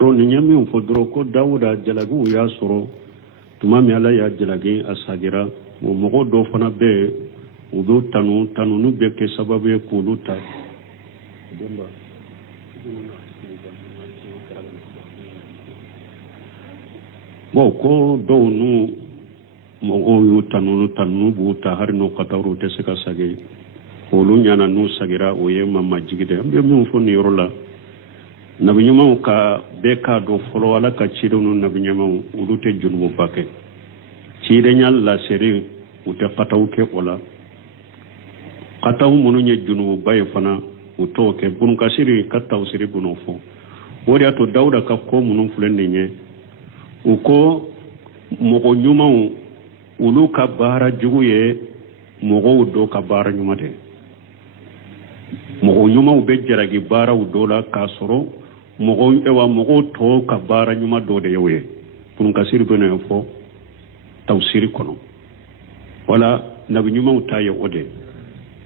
ni nyami fo doro ko Dawuda jalagu ya soro tuma mi ala ya jalagi asagira mo mogo do fana be u do tanu nu be ke sababu ko luta demba bo ko do nu mogo yu tanu buta har no qataru te sika sage ko lu nyana nu sagira o ye mamma jigide be mi fo ni yorola nabi nyama ka be ka do folo wala ka cido no nabi nyama ulute junubu bake cide nyal la seri ute qataw ke wala qataw munu nye junubu baye fana uto ke bun kasiri kataw siri buno fo wori ato Dawuda ka ko munu fulende nye uko mogo nyuma ulu ka bara juguye mogo do ka bara nyuma de mogo nyuma ube jaragi bara udola ka soro mogo to ka bara nyuma do de yoye pour kasiri beno fo tawsiri kono wala nabi nyuma utaye ode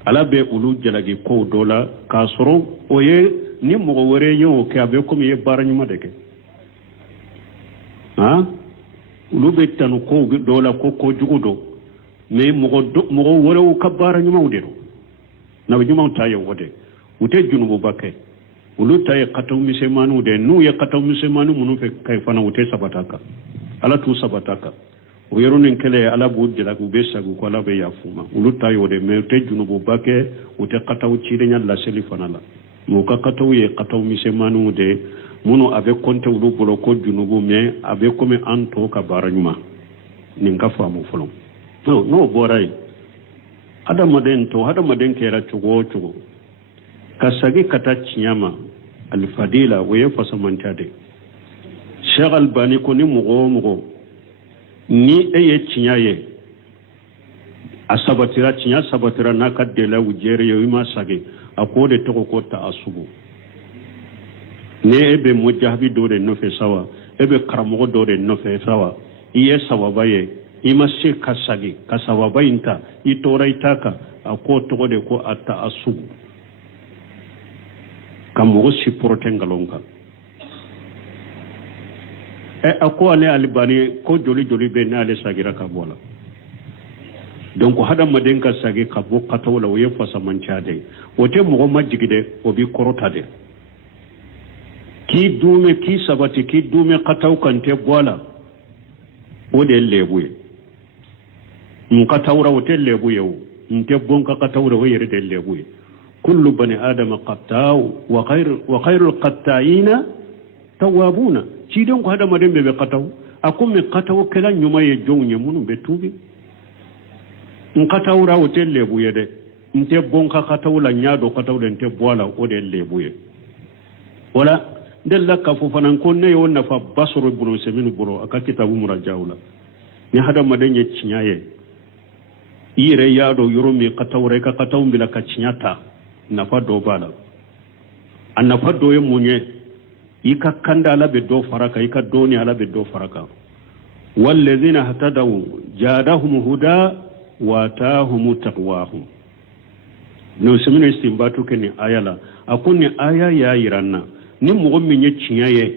ala be ulu jalagi ko dola ka soro oye ni mogo wore yo ke abe ko mi bara nyuma de ke ha ulu be tanu ko dola ko jugudo me mogo wore ka bara nyuma udero nabi nyuma utaye ode ute junubu bakke ulu taye qataw misemanu de nu ye qataw misemanu munu fe kay fana ute sabataka ala tu sabataka o yeronin kele ala bu jela ku be sagu ko ala be yafuma ulu taye ode me ute junubu bakke ute qataw cide nyal la seli fana la mo ka qataw ye qataw misemanu de munu abe konte ulu bolo ko junubu me abe kome anto ka baranyuma ninga famu fulon no boray adamaden kera chugo kasagi kata chiyama alfadila waye fasamantade Sheikh Albani ko ni mugo ni eye chiyaye sabatira na kadela wujere yo ima sage akode to ko ta asubu ne ebe mujahabi dore no fe sawa ebe karamogo dore no fe sawa iye sawabaye ima se kasagi kasawabayinta itora itaka akoto de ko atta asubu kamogo si protengalonga ako ale Albani ko joli be na ale sagira ka bola donc hada maden ka sagi ka bo katawla wo yefasa manchade wote mogo majigide obi korotade ki dume ki sabati ki dume kataw kante bola ode lebuye nkatawra wote lebuye nte bonka katawra wo yere de lebuye kullu bani adama qattaw wa khairul qatta'ina tawabuna ci don ko hada maden be qataw akum qataw kala nyuma ye jonye munu be tubi nkatawra wote lebuye de nte bonka katawla nyaado katawle nte bola ode lebuye wala della ka fu fanan ko ne yo nafa basoro buno seminu buro aka kitabu murajawla ni hada maden ye cinyaye ire yaado yoromi katawre ka kataw bila ka cinyata nafa do bala an nafa do ye munye ika kanda ala be do faraka ika doni ala be do faraka wallazina hatadaw jadahum huda wa tahum taqwahum no seminu istimbatu keni ayala akuni aya ya iranna ni mogo minye cinyaye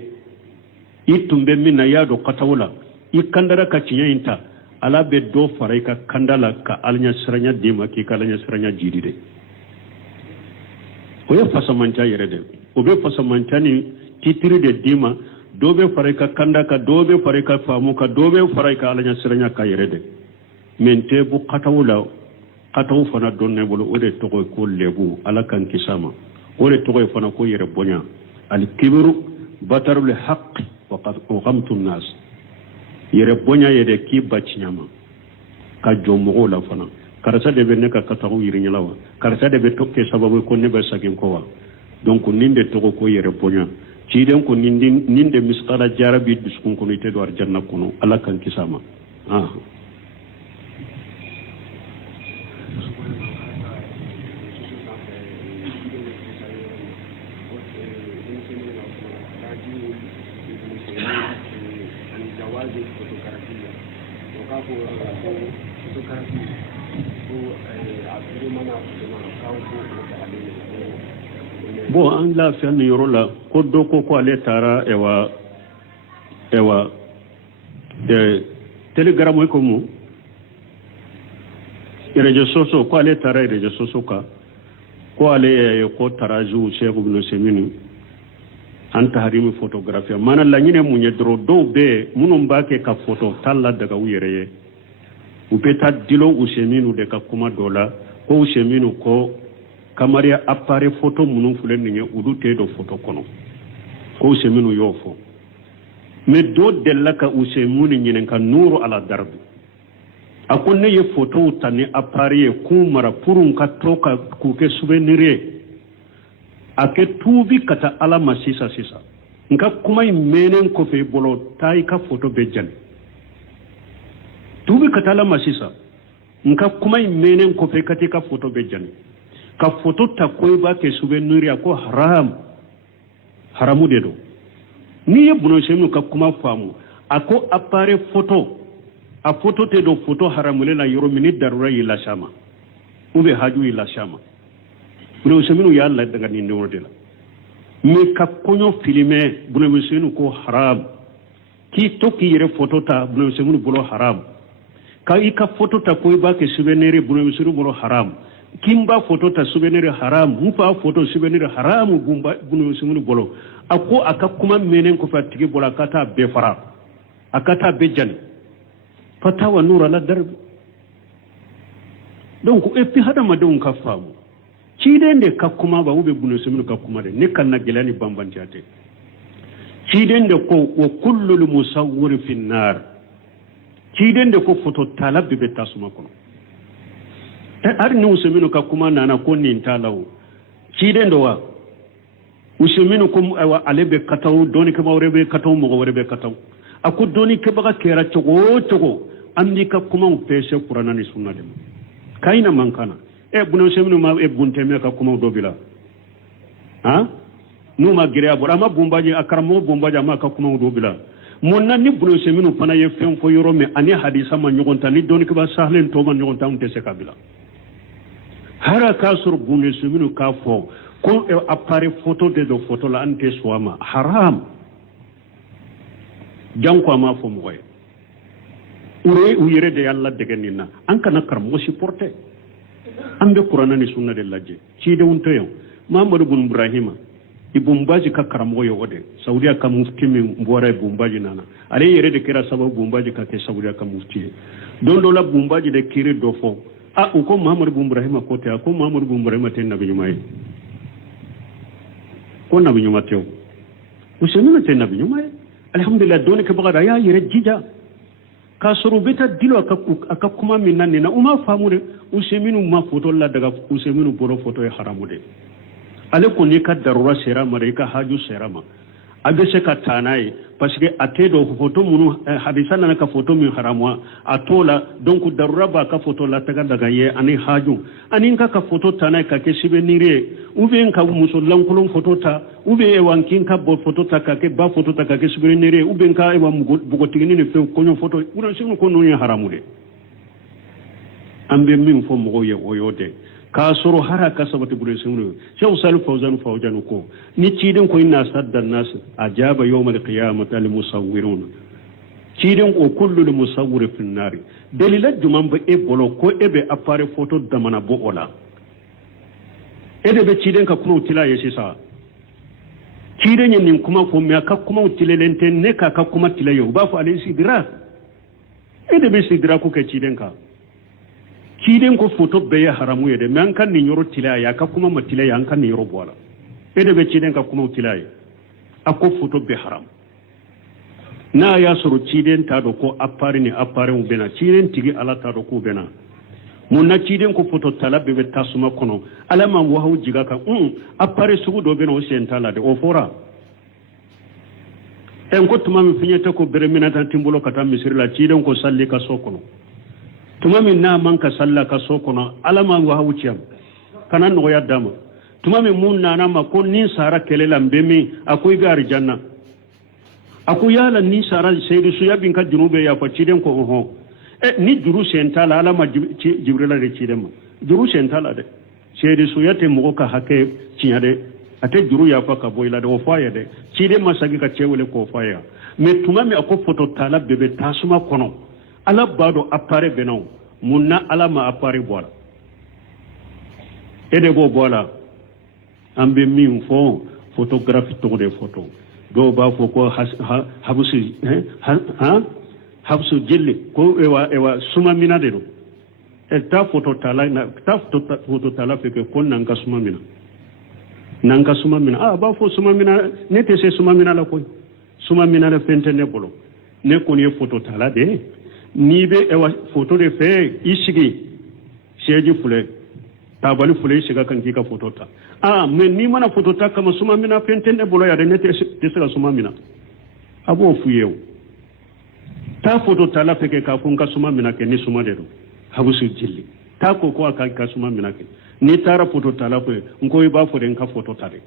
itumbe mina yado katawla ikandara ka cinyayinta ala be do faray ka kandala ka alnya siranya dima ki kalanya siranya jidide oye fasamanta yerede obe fasamantani titiri de dima dobe faray ka kanda ka dobe faray ka famu ka dobe faray ka alanya siranya ka yerede mente bu katawla kataw fana donne bolo ode to ko lebu ala kan kisama ode to ko fana ko yere bonya الكبر بطر الحق وقمت الناس يربونيا يدكي باتشنياما كجومغو لا فنا karasa de benne ka kataru yirinya lawa karasa de betokke sababu ko ne ba sagin ko wa donc ninde to ko yere bonya ci den ko ninde misqala jarabi biskun ko ni te do arjanna kuno ala kan kisama bon an la fiyan yoro la ko do ko ale tara ewa ewa telegram ko mu rejo soso ko ale tara rejo soso ka ko ale ko taraju Cheikh Ibn Semini anta harimi photographie mana la nyine munye dro do be munum bake ka photo talla daga uyere u beta dilo Useminu de ka kuma dola ko Useminu ko kamaria appareil photo munum fulen ni udu te do photo kono ko Useminu yofo me do della ka Useminu nyinen ka nuru ala darbi akonne ye photo tani appareil kumara purun ka toka ku ke souvenir ake tubi kata ala masisa sisa nka kuma menen ko fe bolo tai ka photo be jani tubi kata ala masisa nka kuma menen ko fe kati ka photo be jani ka photo ta koy ba ke souvenir ko haramu de do ni ye buno shemu ka kuma famu ako appareil photo a photo te do photo haramule la yoro minute darura ila shama ube haju ila shama buno shemu ya Allah daga ni ndoro de la mi ka konyo filme buno shemu ko haram ki to ki yere photo ta buno shemu bolo haram ka ika photo ta koy ba ke souvenir buno shemu bolo haram kimba photo ta souvenir haram mufa photo souvenir haram bumba buno shemu bolo ako aka kuma menen ko fatigi bola kata be fara akata be jani fatawa nura la darbi donc e pi hada madon ka famu ci de ka kuma ba ube buno suminu ka kuma de ne kan na gelani bambanti ate ci de ko wa kullu al musawwir fi an-nar ci de ko foto talab be tasuma kono e ar ni usuminu ka kuma nana ko ni talawo ci de wa usuminu kum wa alebe kataw doni ka mawrebe kataw mo worebe kataw ako doni ke baga kera chogo andi ka kuma pese qur'ana ni sunna dem kaina mankana e buno semnu ma e bunte me ka kuma do bila ha nu ma gire abura ma bumbaji akaramo bumbaji ma ka kuma do bila monna ni buno semnu pana ye fem fo yoro me ani hadisa ma nyogonta ni doni ke ba sahlen to ma nyogonta unte se kabila hara ka sur buno semnu ka fo ko appareil photo de do photo la ante swama haram janko ma fo moy uyere de yalla de genina an kana karmo supporter ambe qur'ana ni sunna de lajje ci de wonto yo mamadou bin ibrahima ibumbaji ka karmo yo ode saudiya ka mufti min mbora ibumbaji nana ale yere de kira sababu bumbaji ka ke saudiya ka mufti don do la bumbaji de kire do fo a ko mamadou bin ibrahima ko te ko mamadou bin ibrahima te nabi nyumay ko nabi nyumatew usenu te nabi nyumay alhamdulillah doni ke baga ya yere jija ka suru beta dilo aka kuma min nan na uma famude Useminu ma photo la daga Useminu boro photo e haramude ale ko ni ka darura sera mare ka haju sera ma abese ka tanaye parce que atedo photo munu hadisa na ka photo min haramwa atola donc darura ba ka photo la daga ye ani haju ani ka photo tanaye ka ke souvenir ube ka musollan kulun photo ta ube e wankin ka bo photo ta ka ke ba photo ta ka ke souvenir ube ka e wa bugotigini ne fe ko photo una sinu ko no haramude ambe min fo mo ye oyode ka soro hara ka sabati bure sunu shaw sal fawzan ko ni cidin ko inna saddan nas ajaba yawm al qiyamah al musawwirun cidin ko kullu al musawwir fi an-nar dalila juman ba e bolo ko e be appareil photo damana bo ola e de be cidin ka kuma utila yesi sa cidin nin kuma ko me ka kuma utilelente ne ka kuma tilayo ba fa ali sidra e de be sidra ko ke cidin ka kiden ko photo be ya haramu yede men kan ni yoro tilaya ka kuma matilaya an kan ni yoro bola ede be kiden ka kuma tilaya akko photo be haram na ya suru kiden ta do ko appare ni appare mu bena kiden tigi ala ta do ko bena mun na kiden ko photo talabe be tasuma kono alama wa hu jiga ka appare sugu do bena o sen tala de o fora en ko tuma mi finyata ko bere minata timbulo kata misir la kiden ko salli ka sokono tuma min na man ka salla ka sokono alama wa hawciyam kanan no ya dama tuma min mun na ma ko ni sara kelela mbemi akoy gar janna aku yala ni sara seydu su yabin ka junube ya fa ciden ko ho ni juru sentala alama jibrila de cidem juru sentala de seydu su yate mo ka hake ciade ate juru ya fa ka boyla de o faya de cide masagi ka cewele ko faya mais tuma mi ako photo tala bebe tasuma kono ala bado appare benaw munna ala ma appare bola ede go bola ambe min fo photographie to de photo do ba fo ko habusi habsu jelle ko ewa suma mina de do e ta photo tala na ta photo tala fe ko nanga suma mina nanga suma mina ba fo suma mina ne te se suma mina la ko suma mina la fente ne bolo ne ko ni photo tala de ni be ewa photo de fe isigi sheji fule tabali fule shiga kan kika photo ta mais ni mana photo ta kama suma mina fente ne bolo ya de ne te se suma mina abo fuyew ta photo tala fe ke ka funka suma mina ke ni suma de do habusu jilli ta ko aka ka suma mina ke ni tara photo tala ko ngoy ba fo den ka photo tare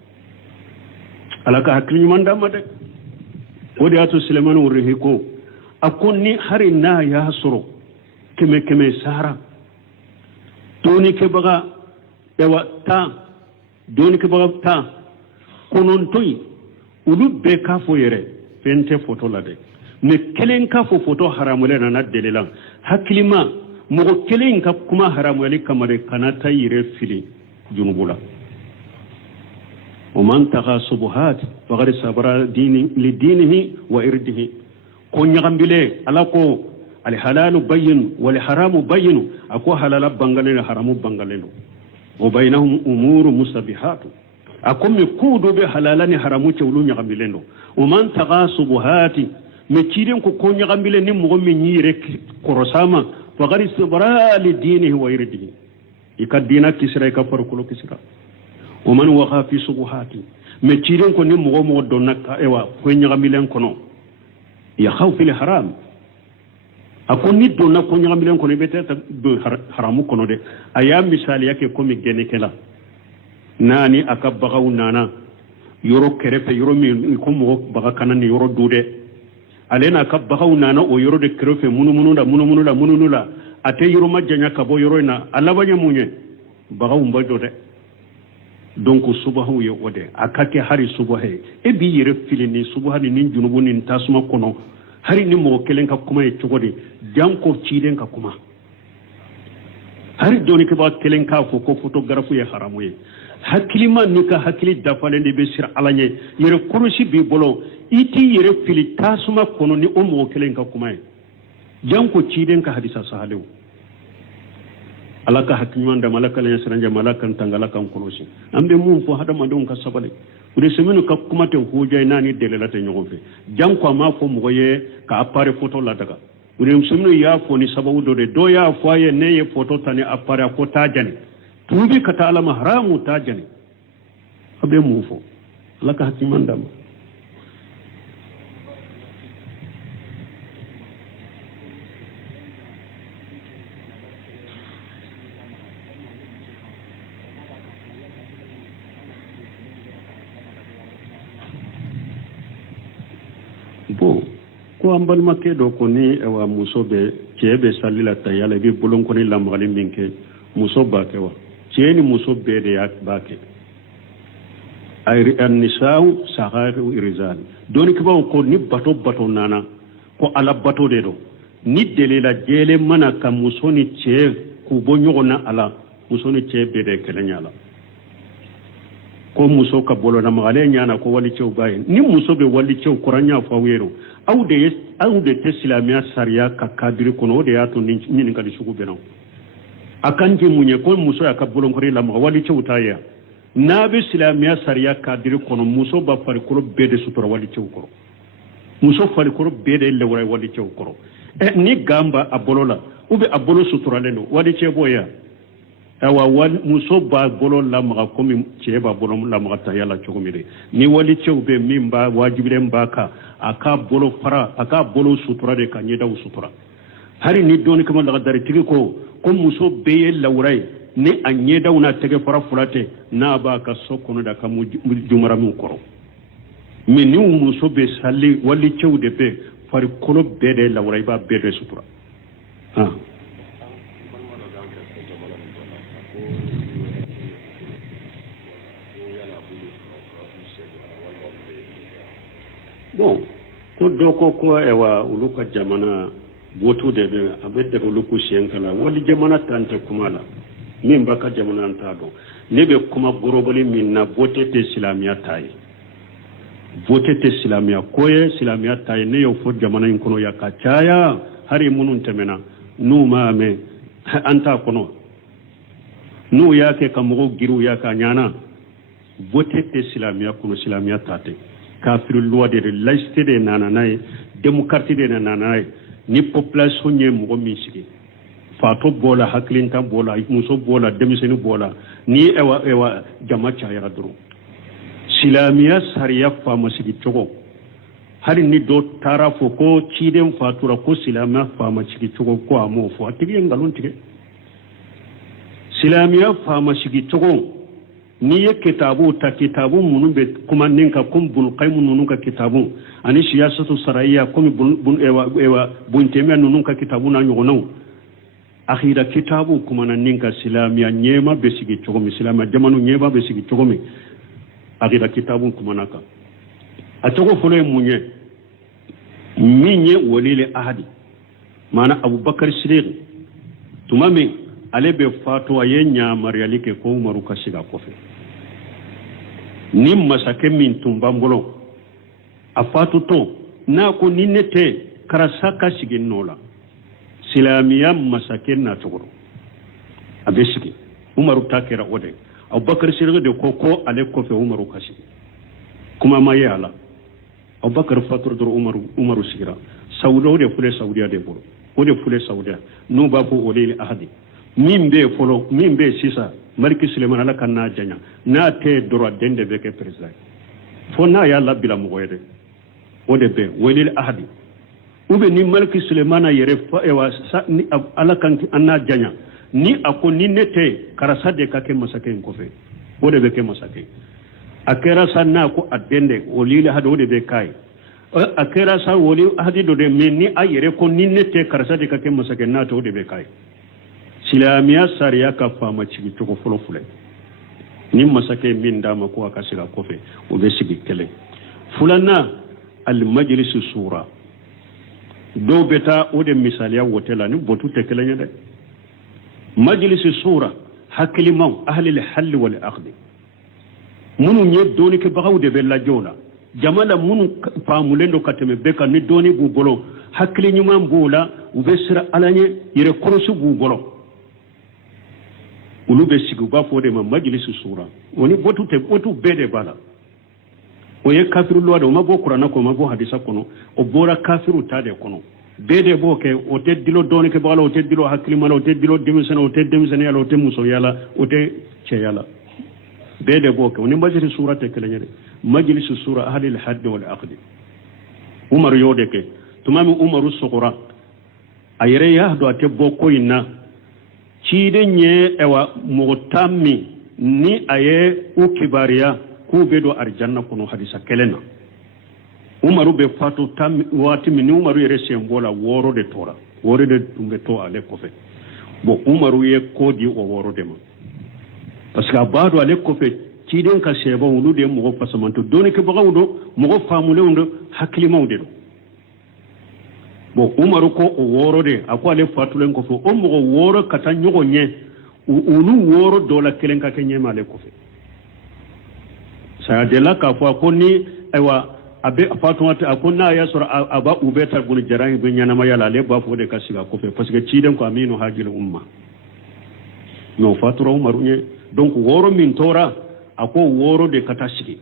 alaka hakli manda made wodi atu suleiman wurhi ko akonni hari na ya hasro keme sara doni ke baga ewa ta doni ke baga ta konon toy ulubbe ka fo yere fente photo la de me kelen ka fo photo haramule na delilan haklima mo kelen ka kuma haramule kamare kana tayire fili junubula ومن تغى صبحات فقد صبر لدينه وإرده كون يغنبلي ألاكو الحلال بين والحرام بين أكو حلال بانغالين حرام بانغالين وبينهم أمور مستبحات أكو مكودو بحلالان حرام تولو يغنبلين ومن تغى صبحات مكيرين كون يغنبلي نمو من يرك كرساما فقد صبر لدينه وإرده يكدينا كسرى يكفر كلو كسرى ومن وقع في صبحات متيرين كوني مغو دونك ايوا كوني غاميلن كونو يا خوف الحرام اكوني دونا كوني غاميلن كوني بيتا دو حرام كونو دي ايا مثال yake komi gene kala nani akabagaw nana yoro kerefe yoro mi ko mo baga kanani yoro dude alena akabagaw nana o yoro de kerefe munula ate yoro majanya kabo yoro na alabanya munye bagaw mbajo de donc subahu yo ode akake hari subahe e bi yere filini subahani nin junubu nin tasuma kono hari ni mo kelen ka kuma e chogodi janko ciiden ka kuma hari doni ke ba kelen ka fo ko photographe ya haramu ye hakilima ni ka hakili dafale ni be sir alanye yere kurusi bi bolo iti yere fili tasuma kono ni o mo kelen ka kuma e janko ciiden ka hadisa sahalew alaka hakimanda malaka la siranja malaka tangala kan kolosi ambe mum fo hada mandon ka sabale ure semenu ka kumate hoja nani delelata nyogofe janko ma fo moye ka appare photo la daga ure semenu ya fo ni sababu do ya fo ye ne ye photo tani appare ko tajani tubi ka taala mahramu tajani abe mum fo alaka hakimanda ko ambal makke do ko ni ewa musobe cebe salila tayala bi bolon ko ni lamgali minke musoba ke wa ceni musobe de yak bake ay an-nisaa sagharu irzal doni ko ko ni bato nana ko ala bato de do ni delela jele mana kam musoni ce ku bonyo na ala musoni cebe de kelanyala ko muso ka bolo na magale nyana ko wali cew baye ni muso be wali cew kuranya fa wero awde teslamia sariya ka kadiri kono de yato ni ngadi sugu benaw akanji munye ko muso ya ka bolo ngori la wali cew taya na be islamia sariya kadiri kono muso ba fari ko bede sutura wali cew ko muso fari ko bede le wali cew ko ni gamba abolola ube abolo sutura lendo wali cew boya awa muso ba bolo la maga komi cheba bolo la maga tayala chogomire ni wali chewbe mimba wajibire mbaka aka bolo fara aka bolo sutura de kanyeda sutura hari ni doni kama daga dari tigi ko muso beye lawrai ni anyeda una tege fara fulate na ba ka sokono da kamu jumara mu koro me ni muso be sali wali chewde be fari kolo bede lawrai ba bede sutura bon ko doko ko ewa uluka jamana boto de be abedde uluku shenkala wali jamana tante kumala min baka jamana anta do ne be kuma gorobali min na bote te islamiyya tayi vote te silamiya koye silamiya tayi ne yo fo jamana in kono ya ka caya hari munun temena nu ma me anta kono nu ya ke kamugo giru ya ka nyana vote te silamiya kono silamiya tate kafirul loi de laïcité de nananaye démocratie de nananaye ni population nye mugo min sigi fato bola haklinta bola muso bola demiseni bola ni ewa jama caya duru silamiya sariya fama sigi cogo hari ni do tara fo ko ciden fatura ko silamiya fama sigi cogo ko amo fo atigi ngalon tige silamiya fama sigi cogo ni ye kitabu ta kitabu munun be kuma ninka kum bun qaymun nunun ka kitabu ani siyasatu saraiya kum bun ewa buntemiya nunun ka kitabu na nyogonaw akhira kitabu kuma na ninka silamiya nyema be sigi cogo mi silamiya jamanu nyeba be sigi cogo mi akhira kitabu kuma naka atogo folo munye minye walile ahadi mana abubakar siddiq tumami ale be fatu ayenya marialike ko umaru kashiga kofe ni masake min tumbambolo afatu to na ko ninete karasaka sigin nola silamiya masake na togoro abeshiki umaru takera ode abubakar siddiq de ko ale kofe umaru kashi kuma ma yala abubakar fatu dur umaru sigira saudo de fule saudiya de bolo o de fule saudiya no ba ko walile ahadi min be folo min be sisa maliki suleiman ala kan na janya na te droit dende be ke president fo na ya labila mo goyede o de be walil ahadi ube ni maliki suleiman yere fa e wa ni ala kan anna janya ni ako ni nete karasa de ka ke masake ko fe o de be ke masake akera sanna ko adende walil ahadi o de be kai akera sa walil ahadi do de men ni ayere ko ni nete karasa de ka ke masake na to de be kai silamiya sariya ka fama cigi cogo folo fule ni masake min dama ko aka siga kofe o be sigi kele fulana al majlis sura do beta o de misaliya wotela ni botu te kele nyade majlis sura hakili maw ahli al hal wal aqd munu nye doni ke bagaw de be la jola jamala munu famulendo kateme beka ni doni bu bolo hakili nyuma mbula u be sira alanye yere korosu bu bolo ulu be sigi ba fo de ma majlisu sura woni botu bede bala o ye kafiru lo do ma bo qur'ana ko ma bo hadisa kono o bora kafiru tade kono bede bo ke o te dilo doni ke bala o te dilo hakli mala o te dilo demisana o te demisana yala o te muso yala o te che yala bede bo ke woni majlisu sura te kala nyade majlisu sura ahli al hadd wal aqd umar yode ke tumami umaru sugura ayre yahdo ate bo ko inna ciden ye ewa mogotammi ni aye u kibariya ku be do arjanna kono hadisa kelena umaru be fatu tam wati min umaru yere sembola woro de tora woro de tumbe to ale kofe bo umaru ye kodi o woro de ma parce que abado ale kofe ciden ka seba wulu de mo pasamanto doni ke bagawdo mo famule undo hakili mawde do bo umaru ko o woro de ako ale fatulen ko fo o mo woro kata nyogo nye ulu woro dola kelenka ke nyema le ko fe sa de la ka fo ko ni aywa abe fatumata akonna ya sura aba ubeta bul jarani be nyana ma yala le ba fo de kasiga ko fe parce que ciden ko aminu hajil umma no fatura umaru nye donc woro min tora ako woro de kata sigi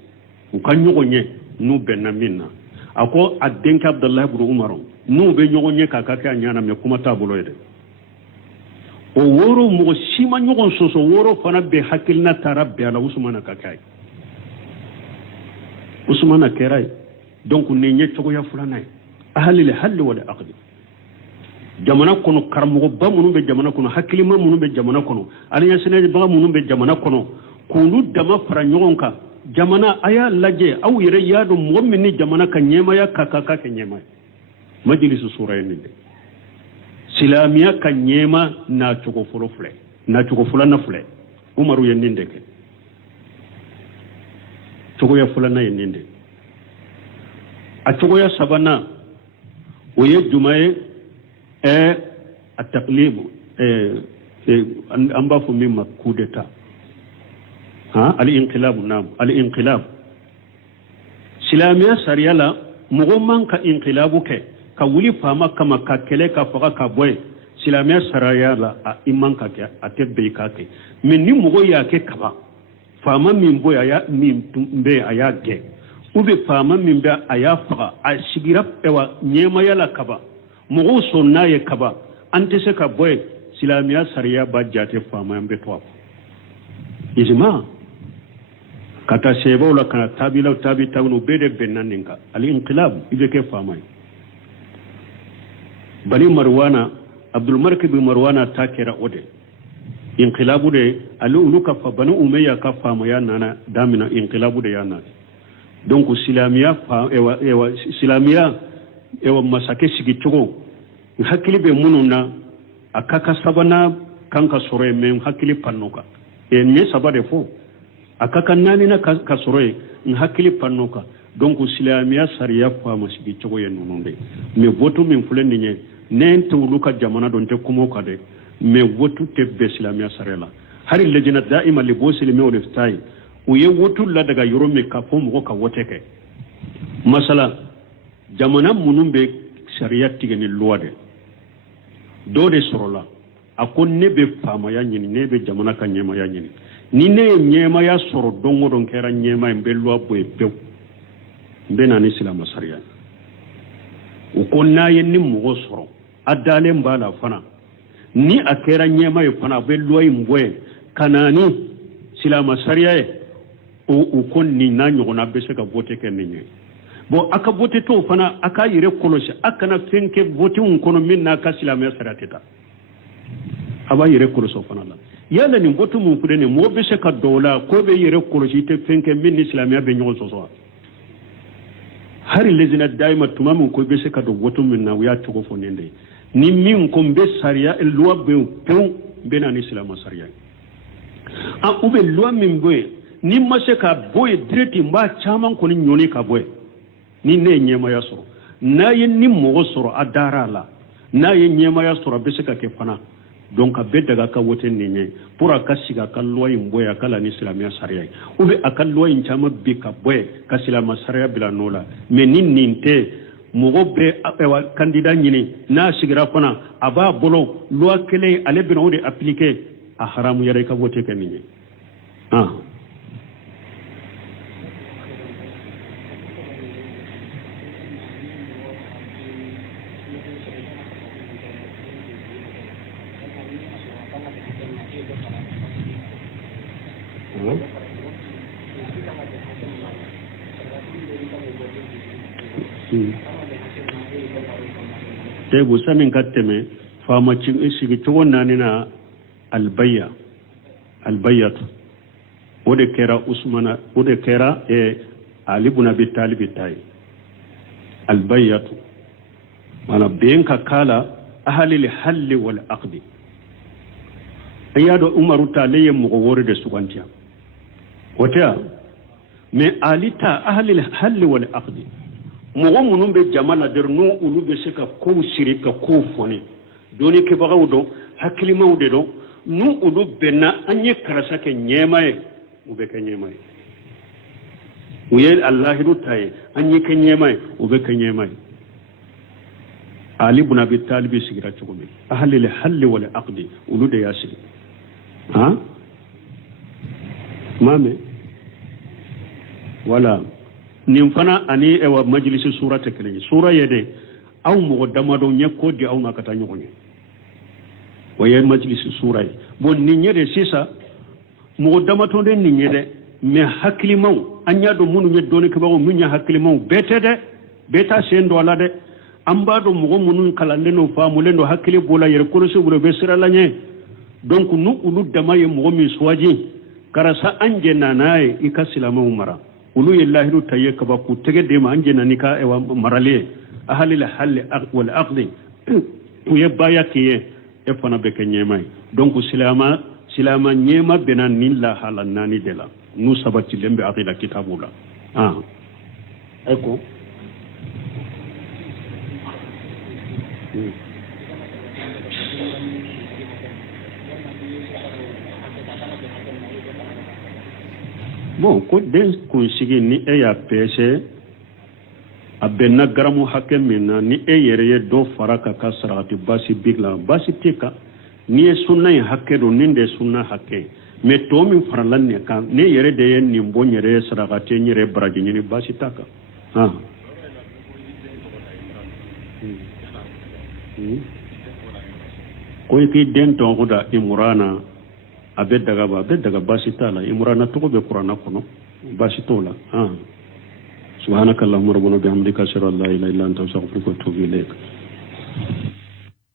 u kan nyogo nye nu benna minna ako adenka abdullah ibn umar nu be nyogo nye kaka ka nyana me kuma tabulo yede o woro mo sima nyogo soso woro fana be hakilna tarabbi ala usmana kakai usmana kerai donc ne nye togo ya fulana ahli al hal wal aqd jamana kono karmo ba munu be jamana kono hakilima munu be jamana kono alinya sene ba munu be jamana kono kunu dama fara nyogonka jamana aya laje aw yere yado mu'mini jamana ka nyema ya kaka ka nyema majlisu sura yende silamiya ka nyema na chugo folo fule na chugo fulana fule umaru yende ke chugo ya fulana yende atogoya sabana oye jumaye التقليب أنبا فمي كودتا الانقلاب نعم الانقلاب سلاميا سريالا مغمان كانقلابك كولي فاما كما كاكلي كفغا كبوي سلاميا سريالا إمان كاكي أتبعي كاكي من ني مغو ياكي كبا فاما من بوي أيا من بي أيا جي وبي فاما من بي أيا فغا أشغيرب اوا نيما يالا كبا مغو سناي كبا ante se ka boy silamiya sariya ba jate fama yambe to ijma kata sebo la kana tabila tabi tawno bede bennaninka al inqilab ibeke fama bani marwana abdul malik bin marwana takira ode inqilabu de alu ka fa bani umayya ka fama ya nana damina inqilabu de yana donc silamiya fa ewa silamiya ewa masake sigi togo hakili be mununa akaka sabana kanka soroye men hakili pannoka nye sabade fo akaka nani na ka soroye hakili pannoka donc silamiya sariya fa masigi chogo ye nununde me votu min fulen nye nente uluka jamana don te kumo kade me votu te be silamiya sarela hari lejina daima li bosili me oleftai uye votu la daga yorome ka fo mo ka woteke masala jamana munumbe sariya tigeni luade dode sorola akon nebe fama ya nyini nebe jamana ka nyema ya nyini ni ne nyema ya soro dongo don kera nyema mbelwa boy pew mbena ni sila masariya ukonna yenni mugo soro adale mbala fana ni akera nyema yo fana belwa imbwe kanani sila masariya ukon ni na nyogona bese ka vote kenenye bo aka vote to fana aka yire koloshi aka na fenke vote un kono minna ka silama sarateta aba yire koloso fana la yalla ni vote mun fudene mo be se ka dola ko be yire koloshi te fenke minni silama be nyol soso hari lezina daima tumamu ko be se ka do vote minna wiya tugo fonende ni min ko be sariya loi be pew be na ni silama sariya a ube loi min boy ni ma se ka boy direct mba chaman ko ni nyoni ka boy ni ne nyema ya soro na ye ni mo soro adara la na ye nyema ya soro be se ka ke fana donc a be daga ka wote ni nye pour aka siga ka loi mboya kala ni islamia sharia ube aka loi nchama bi ka boy ka islamia sharia bila nola me ni ninte mo be wa candidat nyini na sigira fana aba bolo loi kele ale be no de appliquer a haramu yare ka wote ke ni te bu samin katteme fama cin isigi to nani na albayat ode kera usmana ode kera ali ibn abi talib tay albayat mana benka kala ahli al-hal wal aqd ayado umaru taliye mu wore de sugantiya wata me alita ahli al-hal wal aqd mogo munun be jamana der no ulu be se ka ko shirika ko foni doni ke bagaw do haklimaw de do nu ulu benna anye karasa ke nyemaye ube ke nyemaye uyel allah du tay anye ke nyemaye ube ke nyemaye ali ibn abi talib sigira chugumi ahli al hal wal aqd ulu de yasir mame wala nin fana ani ewa majlisi sura tekele sura yede aw mo damado nyekko di aw nakata nyogonye waye majlisi sura yi bon ni nyede sisa mo damato den ni nyede me hakili maw anya do munu nyed doni ke bawo munya hakili maw betede beta sendo ala de amba do mo munu kala leno famu leno hakili bola yer kursu bulo be sira lanye donc nu ulu damaye mo mi swaji karasa anje nanaye ikasilama umara ulu yillahi du taye ka ba ku tege de ma anje nanika e wa marale ahli la hal wal aqd uye baya kiye e fana be ke nyemay donc silama nyema benan nin la halan nani de la nu sabati lembe aqida kitabula eko bon ko den kunsigi ni e y'a pese a bɛnna garamu hakɛ min na ni e yɛrɛ ye dɔ fara ka ka sarakati basi big la basi tɛ kan ni ye sunna in hakɛ don nin de ye sunna hakɛ mais tɔ min farala nin kan ne yɛrɛ de ye nin bɔ n yɛrɛ ye sarakati n yɛrɛ baraji ɲini basi t'a kan ko i k'i den tɔgɔ da imurana a bɛ daga basi t'a la imurana tɔgɔ bɛ kuranna kɔnɔ basi t'o la سبحانك اللهم ربنا بحمدك اشهد ان لا اله الا انت استغفرك واتوب اليك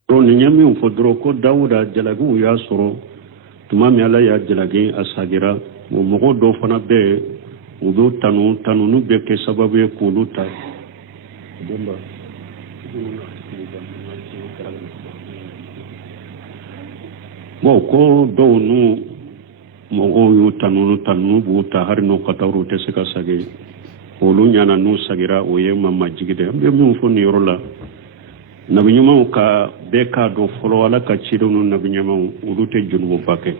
ron nyami on fodro ko dawuda jalagu ya soro tuma mi ala ya jalagi asagira mo mogo do fana be o do tanu nu be ke sababu e kuluta bomba mo ko do nu mo yo tanu bu ta har no katawro te se ka sage olu nyana nu sagira o ye mamma jigide be mu fo ni yorola nabi nyuma ka be ka do folo wala ka cido nu nabi nyama olu te junubu bakke